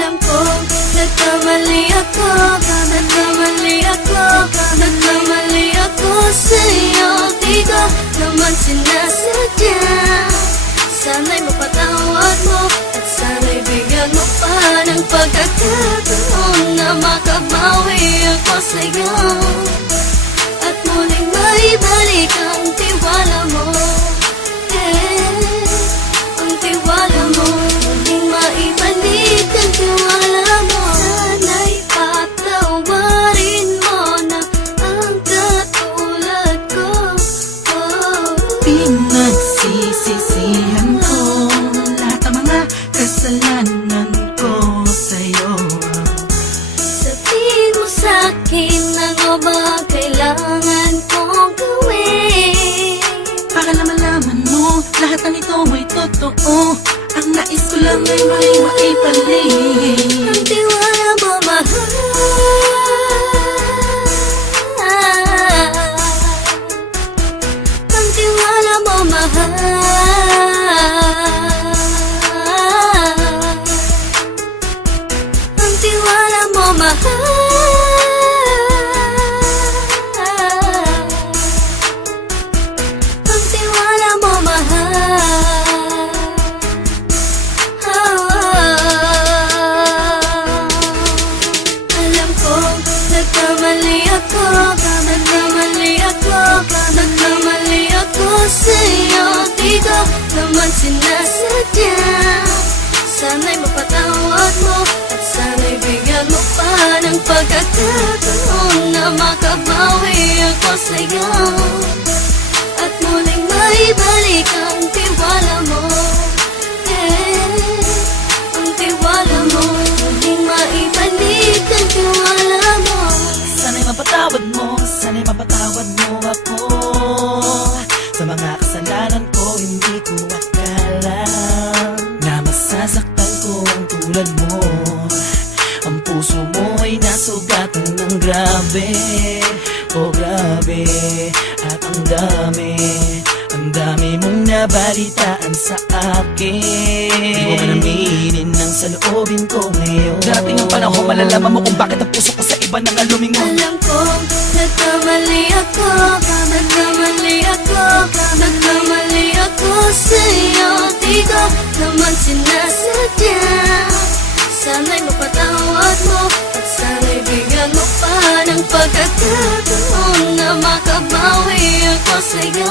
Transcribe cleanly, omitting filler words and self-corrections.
Alam ko, nagkamali ako, nagkamali ako, nagkamali ako sa'yo. Di ko naman sinasadya. Sana'y mapatawad mo at sana'y bigyan mo pa ng pagkakataon na makabawi ako sa'yo at muling maibalik ang tiwala mo. Ang tiwala mo, muling maibalik ang tiwala mo. Sana'y patawarin mo na ang katulad ko. Pinagsisisihan ko lahat ng mga kasalanan ko sa'yo. Sabihin mo sa'kin ano ba kailangan kong gawin Para malaman mo lahat ng ito ay totoo. Ang nais ko lang ay maibalik ang tiwala mo, mahal. Ang tiwala mo, mahal. Ang tiwala mo, mahal. Ang tiwala mo, mahal. Alam ko, nagkamali ako, nagkamali ako, nagkamali ako sa'yo. Di ko naman sinasadya. Sana'y mapatawad mo at sana'y bigyan mo pa ng pagkakataon na makabawi ako sa'yo at muling maibalik ang tiwala mo. Ang tiwala mo, muling maibalik ang tiwala mo. Sana'y mapatawad mo, sana'y mapatawad mo ako sa mga kasalanan ko. Hindi ko akala na masasaktan ko ang tulad mo. Ang puso mo ay nasugatan ng grabe. Oh grabe, at ang dami mong nabalitaan sa akin. Di ko man aminin ang saloobin ko ngayon. Darating ang panahon, malalaman mo kung bakit ang puso ko sa iba nang lumingon. Alam ko, nagkamali ako, nagkamali ako, nagkamali ako sa'yo. Di ko naman sinasadya. Sana'y mapatawad mo at sana'y bigyan mo pa ng pagkakataon na makabawi ako sa'yo